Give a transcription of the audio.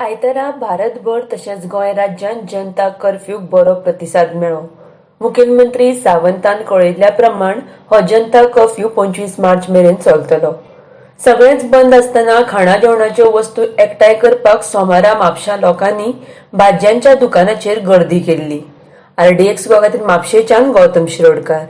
आयतारा भारतभर तशेंच गोंय राज्यांत जनता कर्फ्यूक बरो प्रतिसाद मेळ्ळो। मुखेलमंत्री सावंतान कळयिल्ल्या प्रमाण हो जनता कर्फ्यू 25 मार्च मेरेन चलतलो। सगळेंच बंद आसतना खाणा जेवणाच्यो वस्तू एकठांय करपाक सोमारा म्हापशां लोकांनी भाज्यांच्या दुकानाचेर गर्दी केल्ली। RDX खातीर म्हापशेच्यान गौतम शिरोडकार।